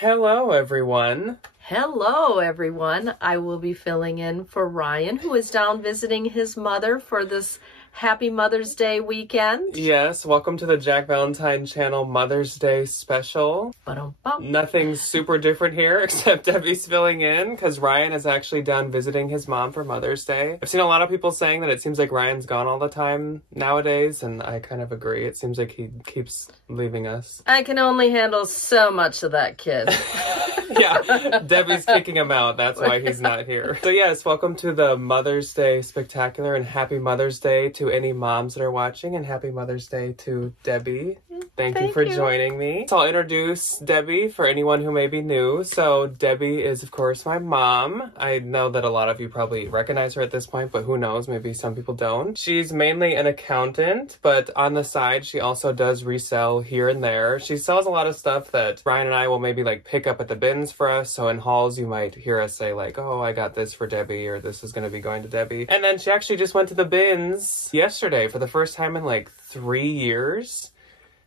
Hello, everyone. Hello, everyone. I will be filling in for Ryan, who is down visiting his mother for this Happy Mother's Day weekend. Yes, welcome to the Jack Valentine channel Mother's Day special. Ba-dum-bum. Nothing super different here except Debbie's filling in because Ryan is actually down visiting his mom for Mother's Day. I've seen a lot of people saying that it seems like Ryan's gone all the time nowadays, and I kind of agree. It seems like he keeps leaving us. I can only handle so much of that kid. Yeah, Debbie's kicking him out. That's why he's not here. So yes, welcome to the Mother's Day Spectacular, and Happy Mother's Day to any moms that are watching, and Happy Mother's Day to Debbie. Thank you for joining me. So I'll introduce Debbie for anyone who may be new. So Debbie is, of course, my mom. I know that a lot of you probably recognize her at this point, but who knows? Maybe some people don't. She's mainly an accountant, but on the side, she also does resell here and there. She sells a lot of stuff that Brian and I will maybe like pick up at the bins for us. So in hauls, you might hear us say like, oh, I got this for Debbie, or this is going to be going to Debbie. And then she actually just went to the bins yesterday for the first time in like 3 years.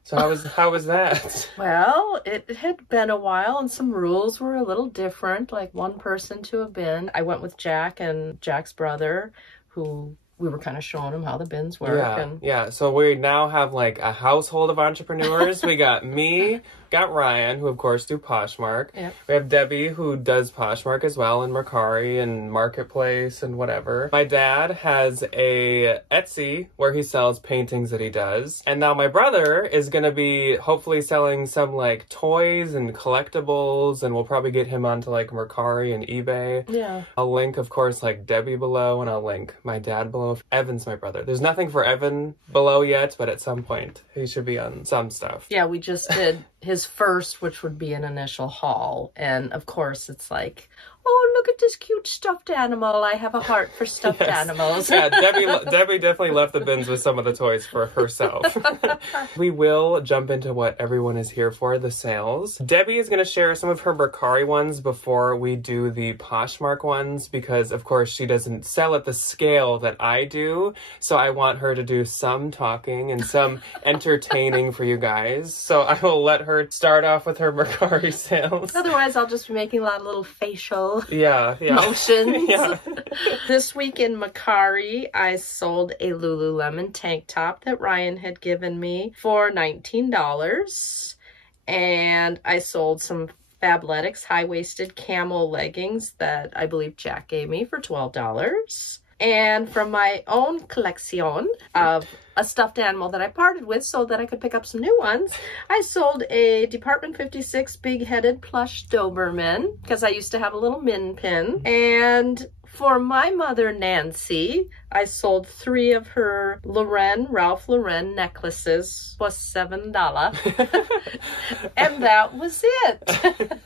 So how was that? Well, it had been a while and some rules were a little different, like one person to a bin. I went with Jack and Jack's brother, who we were kind of showing him how the bins work. Yeah. So we now have like a household of entrepreneurs. We got me, got Ryan, who of course do Poshmark. Yep. We have Debbie, who does Poshmark as well, and Mercari and Marketplace and whatever. My dad has a Etsy where he sells paintings that he does. And now my brother is going to be hopefully selling some like toys and collectibles, and we'll probably get him onto like Mercari and eBay. Yeah. I'll link, of course, like Debbie below, and I'll link my dad below. Evan's my brother. There's nothing for Evan below yet, but at some point he should be on some stuff. Yeah, we just did his first, which would be an initial haul. And of course it's like, oh, look at this cute stuffed animal. I have a heart for stuffed animals. Yeah, Debbie definitely left the bins with some of the toys for herself. We will jump into what everyone is here for, the sales. Debbie is going to share some of her Mercari ones before we do the Poshmark ones, because of course she doesn't sell at the scale that I do. So I want her to do some talking and some entertaining for you guys. So I will let her start off with her Mercari sales. Otherwise, I'll just be making a lot of little facial motions. Yeah. This week in Mercari, I sold a Lululemon tank top that Ryan had given me for $19. And I sold some Fabletics high-waisted camo leggings that I believe Jack gave me for $12. And from my own collection of a stuffed animal that I parted with so that I could pick up some new ones, I sold a Department 56 big-headed plush Doberman, because I used to have a little min pin. And for my mother, Nancy, I sold 3 of her Ralph Lauren necklaces for $7. And that was it.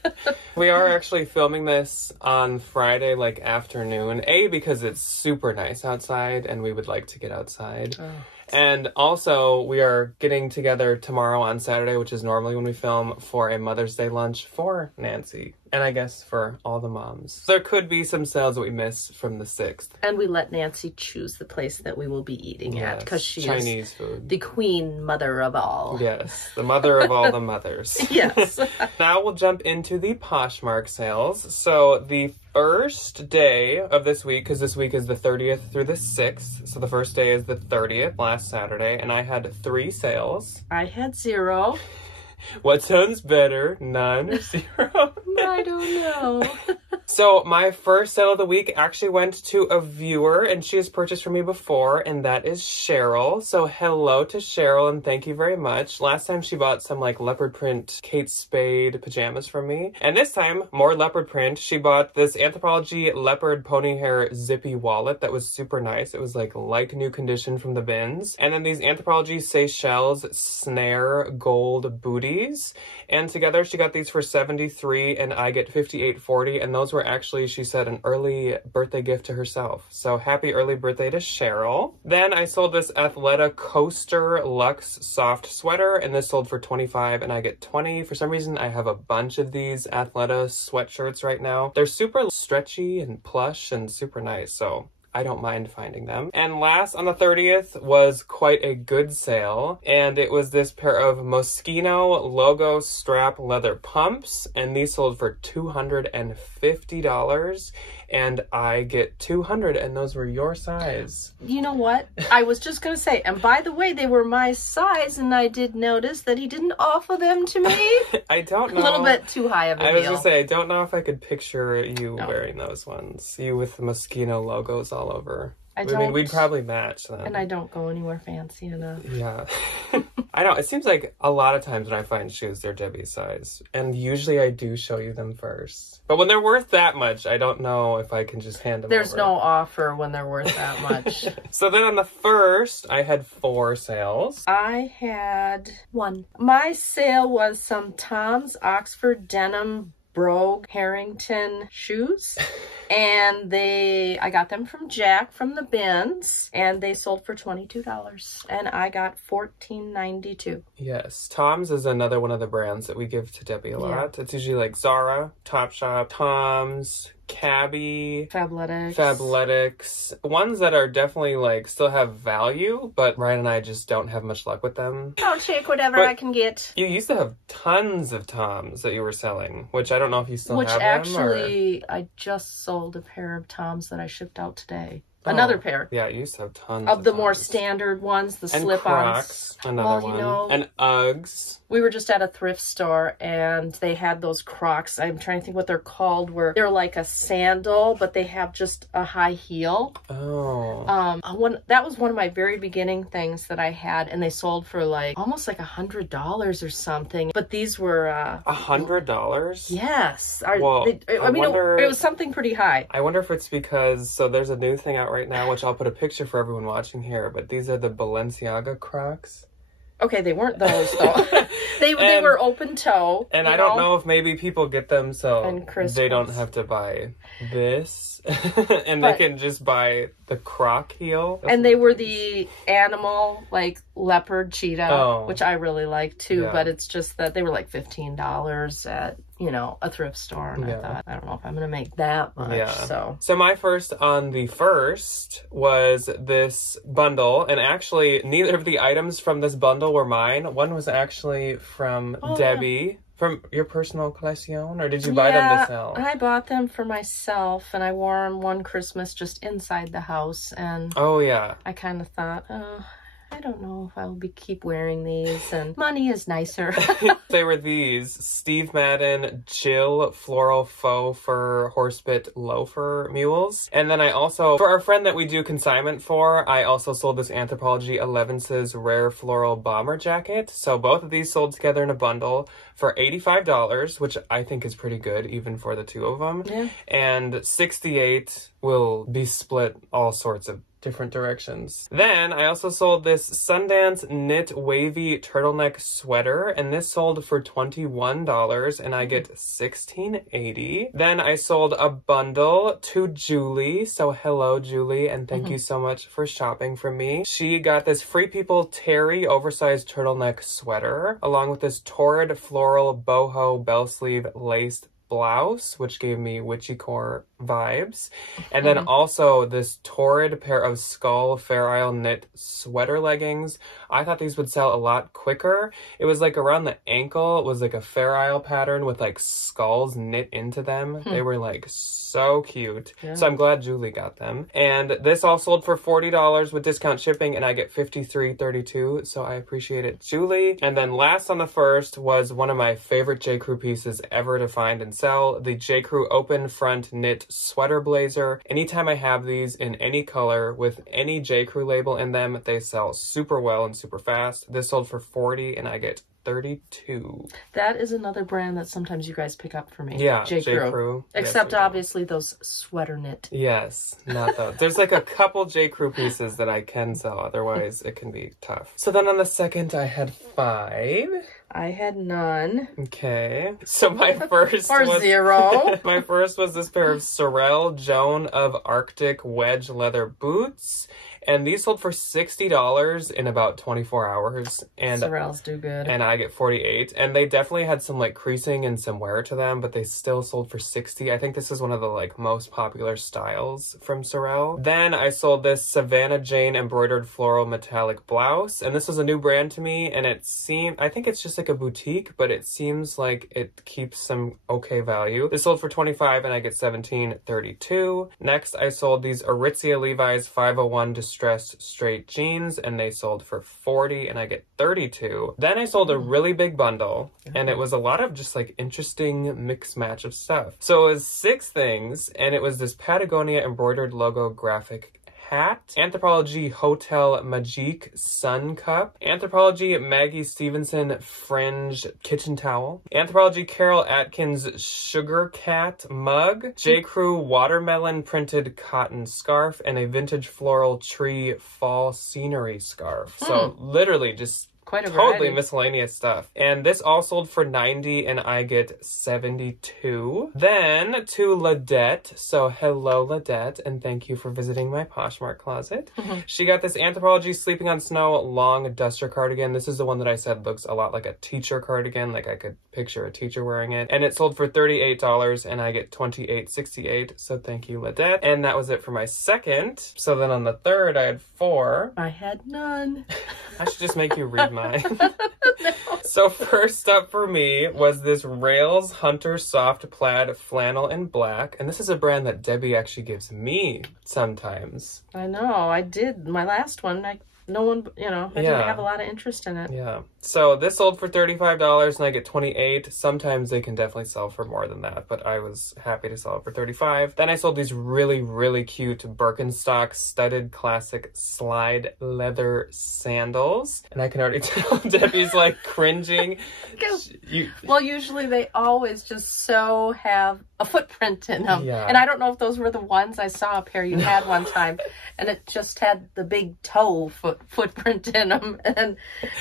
We are actually filming this on Friday, like afternoon. Because it's super nice outside and we would like to get outside. Oh. And also, we are getting together tomorrow on Saturday, which is normally when we film, for a Mother's Day lunch for Nancy. And I guess for all the moms. There could be some sales that we miss from the 6th. And we let Nancy choose the place that we will be eating at, because she Chinese is food. The queen mother of all. Yes, the mother of all the mothers. Yes. Now we'll jump into the Poshmark sales. So the first day of this week, because this week is the 30th through the 6th, so the first day is the 30th, last Saturday, and I had 3 sales. I had 0. What sounds better, none or 0? I don't know. So my first sale of the week actually went to a viewer, and she has purchased from me before, and that is Cheryl. So hello to Cheryl, and thank you very much. Last time she bought some like leopard print Kate Spade pajamas from me, and this time more leopard print. She bought this Anthropologie leopard pony hair zippy wallet that was super nice. It was like light new condition from the bins, and then these Anthropologie Seychelles snare gold booties, and together she got these for $73, and I get $58.40, and those were actually, she said, an early birthday gift to herself. So happy early birthday to Cheryl. Then I sold this Athleta Coaster Luxe soft sweater, and this sold for $25, and I get $20. For some reason, I have a bunch of these Athleta sweatshirts right now. They're super stretchy and plush and super nice, so I don't mind finding them. And last on the 30th was quite a good sale, and it was this pair of Moschino logo strap leather pumps, and these sold for $250, and I get 200, and those were your size. You know what? I was just going to say, and by the way, they were my size, and I did notice that he didn't offer them to me. I don't know. A little bit too high of a deal. I was going to say, I don't know if I could picture you wearing those ones. You with the Moschino logos all over. I mean, we'd probably match them. And I don't go anywhere fancy enough. Yeah. I know. It seems like a lot of times when I find shoes, they're Debbie's size. And usually I do show you them first. But when they're worth that much, I don't know if I can just hand them There's over. no offer when they're worth that much. So then on the 1st, I had 4 sales. I had 1. My sale was some Tom's Oxford Denim Brogue Harrington shoes. And I got them from Jack from the bins, and they sold for $22, and I got $14.92. Yes, Tom's is another one of the brands that we give to Debbie a lot. It's usually like Zara, Topshop, Tom's, Cabby, Fabletics, ones that are definitely like still have value, but Ryan and I just don't have much luck with them. I'll take whatever I can get. You used to have tons of Toms that you were selling, which I don't know if you still have them. Which actually, I just sold a pair of Toms that I shipped out today. Another pair. Yeah, you used to have tons of the Toms. more standard ones, the and slip-ons. Crocs, another one. And Uggs. We were just at a thrift store, and they had those Crocs. I'm trying to think what they're called, where they're like a sandal, but they have just a high heel. Oh. That was one of my very beginning things that I had, and they sold for like almost like $100 or something. But these were $100? Yes. Well, I mean, it was something pretty high. I wonder if it's because there's a new thing out right now, which I'll put a picture for everyone watching here. But these are the Balenciaga Crocs. Okay, they weren't those though. they were open toe. And I don't know if maybe people get them so they don't have to buy this. And they can just buy the Croc heel. And they were the animal, like leopard cheetah, which I really like too. Yeah. But it's just that they were like $15 at, a thrift store. And I thought, I don't know if I'm going to make that much. Yeah. So my first on the 1st was this bundle. And actually, neither of the items from this bundle were mine. One was actually from Debbie. From your personal collection, or did you buy them to sell? I bought them for myself, and I wore them one Christmas just inside the house, and I kind of thought, I don't know if I'll keep wearing these, and money is nicer. They were these Steve Madden Jill Floral Faux Fur Horsebit Loafer Mules. And then I also, for our friend that we do consignment for, I also sold this Anthropologie Elevence's Rare Floral Bomber Jacket. So both of these sold together in a bundle for $85, which I think is pretty good, even for the two of them. Yeah. And $68 will be split all sorts of different directions. Then I also sold this Sundance knit wavy turtleneck sweater, and this sold for $21, and I get $16.80. Then I sold a bundle to Julie. So hello, Julie, and thank you so much for shopping for me. She got this Free People Terry oversized turtleneck sweater, along with this torrid floral boho bell sleeve laced blouse, which gave me witchy core vibes. And then also this torrid pair of Skull Fair Isle knit sweater leggings. I thought these would sell a lot quicker. It was like around the ankle. It was like a Fair Isle pattern with like skulls knit into them. They were like so cute. Yeah. So I'm glad Julie got them. And this all sold for $40 with discount shipping, and I get $53.32. So I appreciate it, Julie. And then last on the 1st was one of my favorite J. Crew pieces ever to find and sell, the J. Crew open front knit sweater blazer. Anytime I have these in any color with any J. Crew label in them, they sell super well and super fast. This sold for $40, and I get $32. That is another brand that sometimes you guys pick up for me. Yeah, J. Crew. Except obviously those sweater knit. Yes, not those. There's like a couple J. Crew pieces that I can sell. Otherwise, it can be tough. So then on the 2nd, I had 5. I had none. Okay. So my first was 0. My first was this pair of Sorel Joan of Arctic wedge leather boots. And these sold for $60 in about 24 hours. And Sorels do good. And I get 48. And they definitely had some like creasing and some wear to them, but they still sold for 60. I think this is one of the like most popular styles from Sorel. Then I sold this Savannah Jane embroidered floral metallic blouse. And this was a new brand to me. And it seemed, I think it's just like a boutique, but it seems like it keeps some okay value. This sold for 25 and I get 17.32. Next, I sold these Aritzia Levi's 501 distressed straight jeans and they sold for 40 and I get 32. Then I sold a really big bundle and it was a lot of just like interesting mix match of stuff. So it was 6 things and it was this Patagonia embroidered logo graphic hat, Anthropologie Hotel Magique Sun Cup, Anthropologie Maggie Stevenson Fringe Kitchen Towel, Anthropologie Carol Atkins Sugar Cat Mug, J. Crew Watermelon Printed Cotton Scarf, and a Vintage Floral Tree Fall Scenery Scarf. So literally just quite a totally variety. Miscellaneous stuff. And this all sold for 90 and I get 72. Then to Ladette. So hello Ladette and thank you for visiting my Poshmark closet. She got this Anthropologie Sleeping on Snow long duster cardigan. This is the one that I said looks a lot like a teacher cardigan. Like I could picture a teacher wearing it. And it sold for $38 and I get $28.68. So thank you Ladette. And that was it for my second. So then on the third I had 4. I had none. I should just make you read mine. So first up for me was this Rails Hunter Soft Plaid Flannel in Black. And this is a brand that Debbie actually gives me sometimes. I know. I did. My last one, no one, I didn't have a lot of interest in it. Yeah. So this sold for $35 and I get 28. Sometimes they can definitely sell for more than that, but I was happy to sell it for 35. Then I sold these really, really cute Birkenstock studded classic slide leather sandals. And I can already tell Debbie's like cringing. Well, usually they always just have a footprint in them. Yeah. And I don't know if those were the ones. I saw a pair you had one time and it just had the big toe footprint in them. And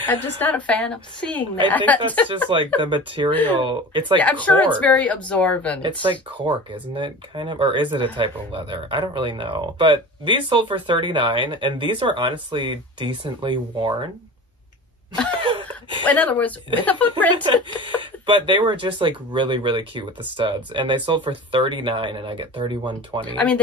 I'm just not a fan of seeing that. I think that's just like the material. It's like I'm cork. sure it's very absorbent. It's like cork, isn't it? Kind of, or is it a type of leather? I don't really know. But these sold for $39 and these were honestly decently worn. In other words, with a footprint. But they were just like really, really cute with the studs. And they sold for $39 and I get $31.20. I mean,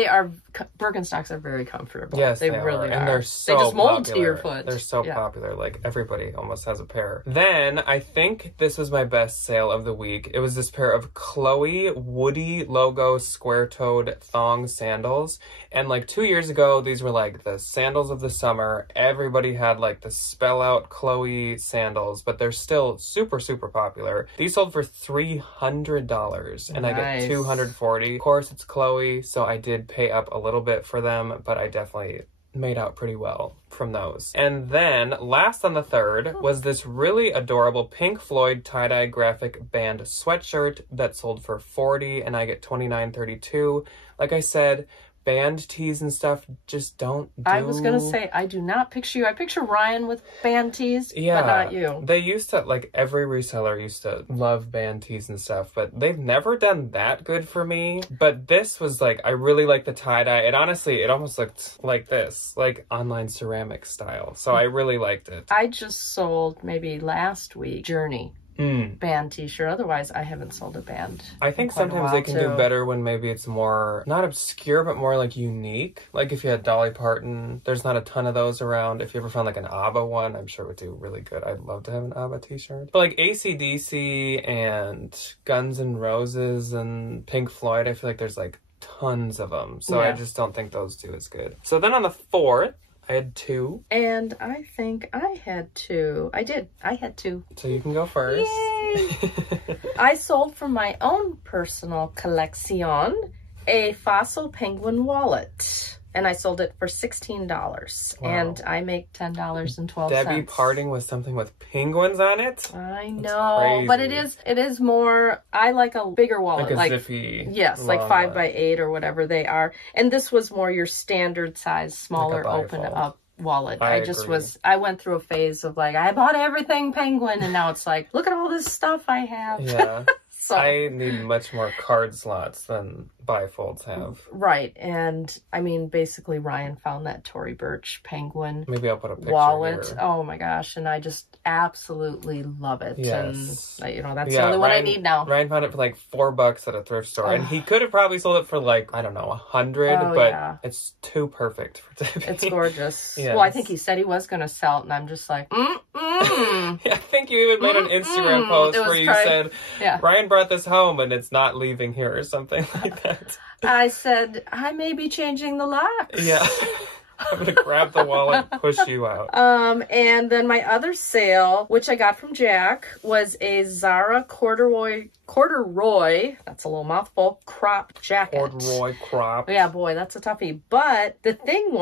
Birkenstocks are very comfortable. Yes, they are. really are. And they're so They just mold popular. to your foot. They're so popular. Like everybody almost has a pair. Then I think this was my best sale of the week. It was this pair of Chloe Woody logo square-toed thong sandals. And like 2 years ago, these were like the sandals of the summer. Everybody had like the spell out Chloe sandals, but they're still super, super popular. These sold for $300 and I get $240. Of course, it's Chloe, so I did pay up a little bit for them, but I definitely made out pretty well from those. And then last on the third was this really adorable Pink Floyd tie-dye graphic band sweatshirt that sold for $40 and I get $29.32. Like I said, band tees and stuff just don't do... I was gonna say, I do not picture you. I picture Ryan with band tees, but not you. They used to, like, every reseller used to love band tees and stuff, but they've never done that good for me. But this was, like, I really like the tie-dye. It honestly, it almost looked like this, like online ceramic style. So I really liked it. I just sold, maybe last week, Journey. Band t-shirt. Otherwise, I haven't sold a band. I think sometimes they can do better when maybe it's more, not obscure, but more like unique. Like if you had Dolly Parton, there's not a ton of those around. If you ever found like an ABBA one, I'm sure it would do really good. I'd love to have an ABBA t-shirt. But like AC/DC and Guns N' Roses and Pink Floyd, I feel like there's like tons of them. So I just don't think those do as good. So then on the 4th, I had 2. And I think I had 2. I did. I had 2. So you can go first. Yay! I sold from my own personal collection a fossil penguin wallet. And I sold it for $16. Wow. And I make $10.12. Debbie parting with something with penguins on it? I know. But it is more, I like a bigger wallet. Like a zippy. Yes, like 5x8 or whatever they are. And this was more your standard size, smaller, like open up wallet. I went through a phase of like, I bought everything penguin. And now it's like, look at all this stuff I have. Yeah. So I need much more card slots than bifolds have. Right. And I mean, basically Ryan found that Tory Burch penguin Maybe I'll put a picture wallet. here. Oh my gosh. And I just absolutely love it. Yes. And you know, that's the only one I need now. Ryan found it for like $4 at a thrift store. And he could have probably sold it for like, I don't know, 100, but it's too perfect for Debbie. It's gorgeous. Yes. Well, I think he said he was going to sell it, and I'm just like, Yeah, I think you even made an Instagram post where you said, Ryan brought this home and it's not leaving here or something like that. I said, I may be changing the locks. Yeah. I'm going to grab the wallet and push you out. And then my other sale, which I got from Jack, was a Zara corduroy, that's a little mouthful, crop jacket. Corduroy crop. Yeah, boy, that's a toughie. But the thing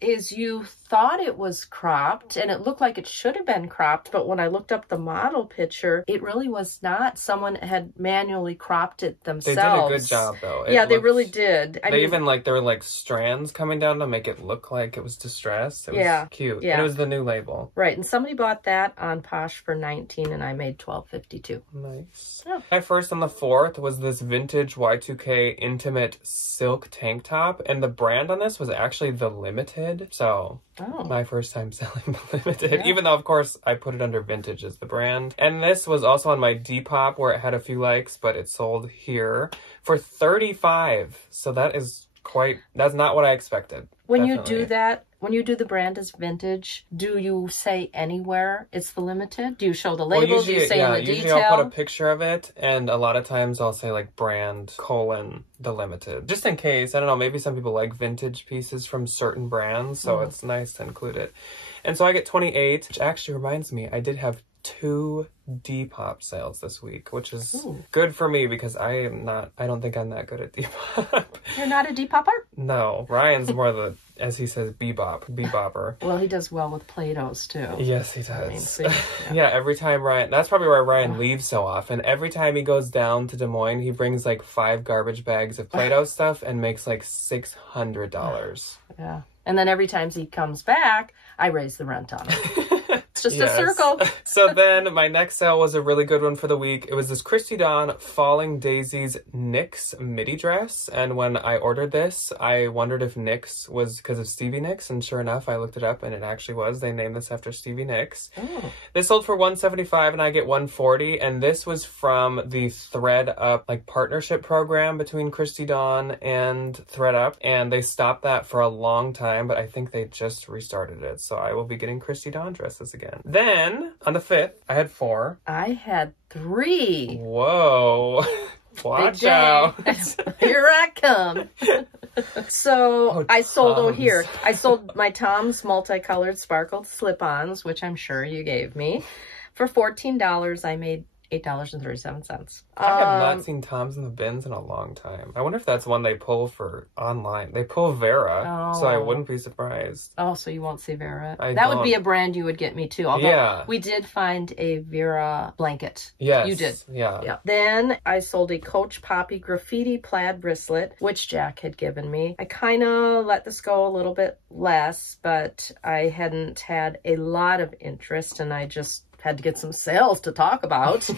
is you thought it was cropped, and it looked like it should have been cropped, but when I looked up the model picture, it really was not. Someone had manually cropped it themselves. They did a good job, though. They really did. There were like strands coming down to make it look like it was distressed. It was cute. Yeah. And it was the new label. Right, and somebody bought that on Posh for $19, and I made $12.52. Nice. Yeah. My first on the 4th was this vintage Y2K intimate silk tank top, and the brand on this was actually the Limited. So my first time selling the Limited, even though of course I put it under vintage as the brand. And this was also on my Depop where it had a few likes, but it sold here for $35. So that's not what I expected. When you do that, when you do the brand as vintage, do you say anywhere it's the Limited? Do you show the label? Usually, do you say in the usually detail? I'll put a picture of it, and a lot of times I'll say like brand : the Limited. Just in case, I don't know, maybe some people like vintage pieces from certain brands, so it's nice to include it. And so I get 28, which actually reminds me, I did have 2 Depop sales this week, which is good for me because I don't think I'm that good at Depop. You're not a Depopper? No, Ryan's more the, as he says, bebopper. Well, he does well with Play-Dohs too. Yes, he does. Every time Ryan, that's probably why Ryan leaves so often. Every time he goes down to Des Moines, he brings like 5 garbage bags of Play-Doh stuff and makes like $600. Yeah. And then every time he comes back, I raise the rent on him. It's just a circle. So then my next sale was a really good one for the week. It was this Christy Dawn Falling Daisies NYX midi dress. And when I ordered this, I wondered if NYX was because of Stevie Nicks. And sure enough, I looked it up and it actually was. They named this after Stevie Nicks. This sold for $175 and I get $140. And this was from the ThredUp like partnership program between Christy Dawn and ThredUp. And they stopped that for a long time, but I think they just restarted it. So I will be getting Christy Dawn dresses again. Then, on the 5th, I had 4. I had 3. Whoa. Watch out. Here I come. So, I sold, I sold my Tom's multicolored sparkled slip-ons, which I'm sure you gave me. For $14, I made $8.37. I have not seen Tom's in the bins in a long time. I wonder if that's one they pull for online. They pull Vera, so I wouldn't be surprised. Oh, so you won't see Vera? That would be a brand you would get me too. Although we did find a Vera blanket. Yes. You did. Yeah. Then I sold a Coach Poppy graffiti plaid bristlet, which Jack had given me. I kind of let this go a little bit less, but I hadn't had a lot of interest and I just had to get some sales to talk about.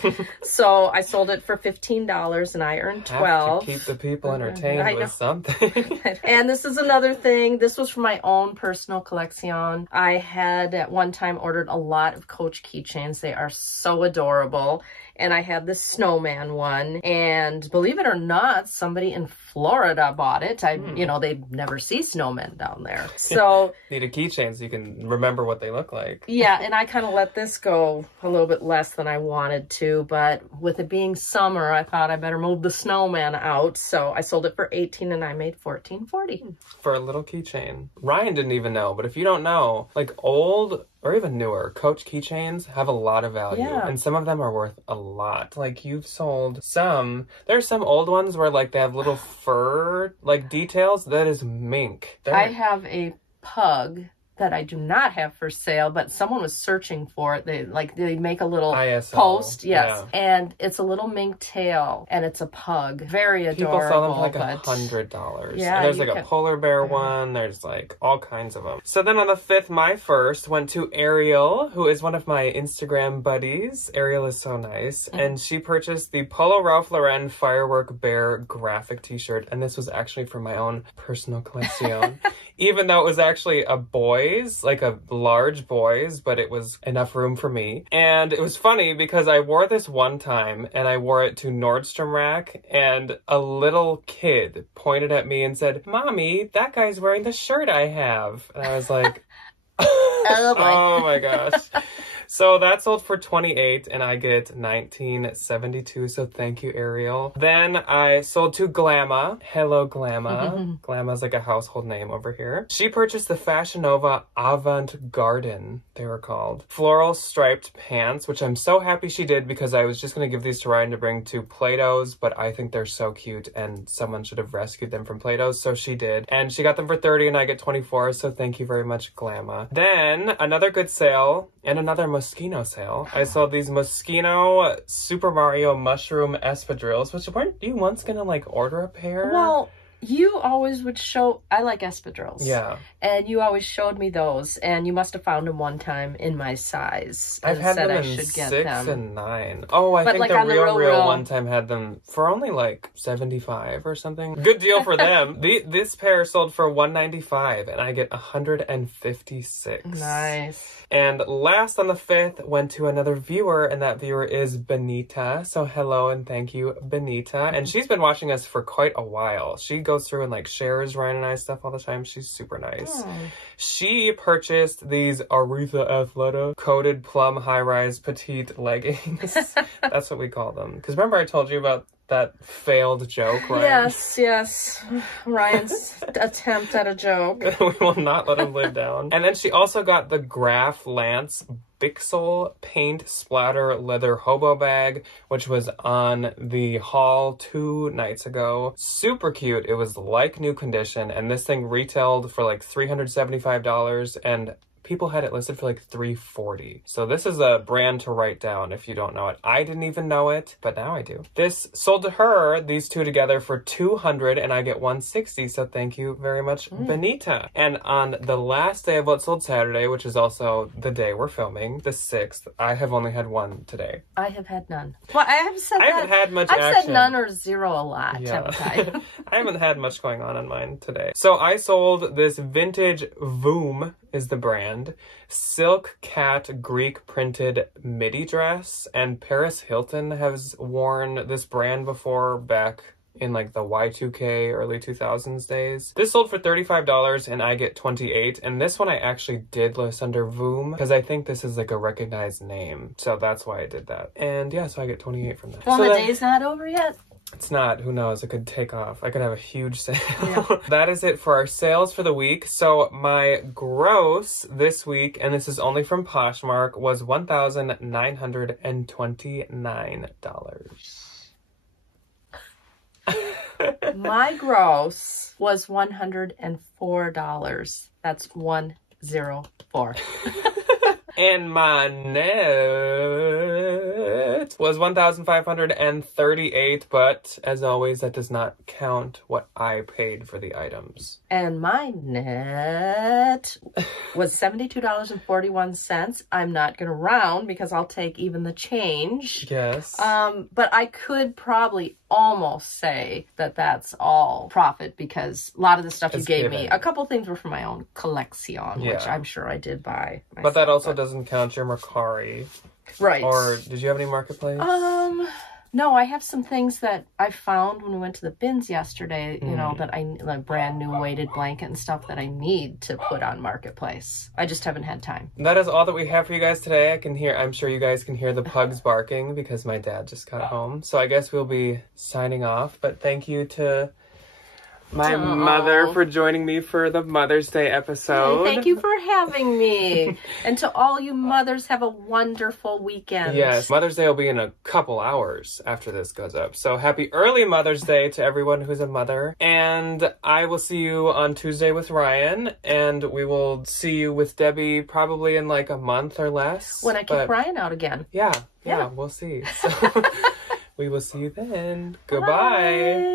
So I sold it for $15 and I earned $12. Have to keep the people entertained with something. And this is another thing. This was from my own personal collection. I had at one time ordered a lot of Coach keychains. They are so adorable. And I had this snowman one. And believe it or not, somebody in Florida bought it. You know, they never see snowmen down there. So need a keychain so you can remember what they look like. Yeah, and I kind of let this go a little bit less than I wanted to, but with it being summer, I thought I better move the snowman out. So I sold it for $18 and I made $14.40 for a little keychain. Ryan didn't even know, but if you don't know, like old or even newer Coach keychains have a lot of value, and some of them are worth a lot. Like you've sold some. There's some old ones where like they have little fur like details. That is mink. I have a pug that I do not have for sale, but someone was searching for it. They make a little ISO. post, yes, and it's a little mink tail, and it's a pug, very adorable. People sell them for like $100. Yeah, and there's like a polar bear one. There's like all kinds of them. So then on the 5th, my first went to Ariel, who is one of my Instagram buddies. Ariel is so nice, and she purchased the Polo Ralph Lauren Firework Bear graphic T-shirt, and this was actually for my own personal collection. Even though it was actually a boy's, like a large boy's, but it was enough room for me. And it was funny because I wore this one time and I wore it to Nordstrom Rack, and a little kid pointed at me and said, "Mommy, that guy's wearing the shirt I have." And I was like, oh my gosh. So that sold for $28 and I get $19.72. So thank you, Ariel. Then I sold to Glamma. Hello, Glamma. Glamma's like a household name over here. She purchased the Fashion Nova Avant Garden, they were called. Floral striped pants, which I'm so happy she did because I was just going to give these to Ryan to bring to Plato's, but I think they're so cute and someone should have rescued them from Plato's, so she did. And she got them for $30 and I get $24, so thank you very much, Glamma. Then another good sale and another Moschino sale. I sold these Moschino Super Mario Mushroom Espadrilles, which weren't you once gonna like order a pair? Well, you always would show, I like espadrilles. Yeah. And you always showed me those, and you must have found them one time in my size. I've had them in 6 and 9. Oh, I think like the real one time had them for only like $75 or something. Good deal for them. This pair sold for $195 and I get $156. Nice. And last on the 5th went to another viewer, and that viewer is Benita. So hello and thank you, Benita. And she's been watching us for quite a while. She goes through and like shares Ryan and I stuff all the time. She's super nice. Oh. She purchased these Aretha Athleta coated plum high-rise petite leggings. That's what we call them. Because remember I told you about that failed joke, Ryan? Yes. Ryan's attempt at a joke. We will not let him live down. And then she also got the Graf Lance Bixel paint splatter leather hobo bag, which was on the haul 2 nights ago. Super cute. It was like new condition, and this thing retailed for like $375, and people had it listed for like $340. So this is a brand to write down if you don't know it. I didn't even know it, but now I do. This sold to her, these two together, for $200 and I get $160. So thank you very much, Benita. And on the last day of What Sold Saturday, which is also the day we're filming, the 6th, I have only had one today. I have had none. Well, I haven't had much action. I've said none or zero a lot, haven't I? I haven't had much going on mine today. So I sold this vintage Voom is the brand, silk cat Greek printed midi dress, and Paris Hilton has worn this brand before back in like the Y2K early 2000s days. This sold for $35 and I get $28, and this one I actually did list under Voom because I think this is like a recognized name, so that's why I did that. And yeah, so I get $28 from that. Well, so the day's not over yet. It's not. Who knows? It could take off. I could have a huge sale. Yeah. That is it for our sales for the week. So my gross this week, and this is only from Poshmark, was $1,929. My gross was $104. That's 104. And my net was $1,538, but as always, that does not count what I paid for the items. And my net was $72.41. I'm not going to round because I'll take even the change. Yes. But I could probably almost say that that's all profit because a lot of the stuff you gave me, a couple things were from my own collection, which I'm sure I did buy myself. But that also doesn't count your Mercari. Right. Or did you have any Marketplace? No, I have some things that I found when we went to the bins yesterday, you know, that like brand new weighted blanket and stuff that I need to put on Marketplace. I just haven't had time. That is all that we have for you guys today. I'm sure you guys can hear the pugs barking because my dad just got home. So I guess we'll be signing off, but thank you to my mother for joining me for the Mother's Day episode. Thank you for having me. And to all you mothers, have a wonderful weekend. Yes, Mother's Day will be in a couple hours after this goes up. So happy early Mother's Day to everyone who's a mother. And I will see you on Tuesday with Ryan. And we will see you with Debbie probably in like a month or less. When I kick Ryan out again. Yeah, we'll see. So we will see you then. Goodbye. Bye.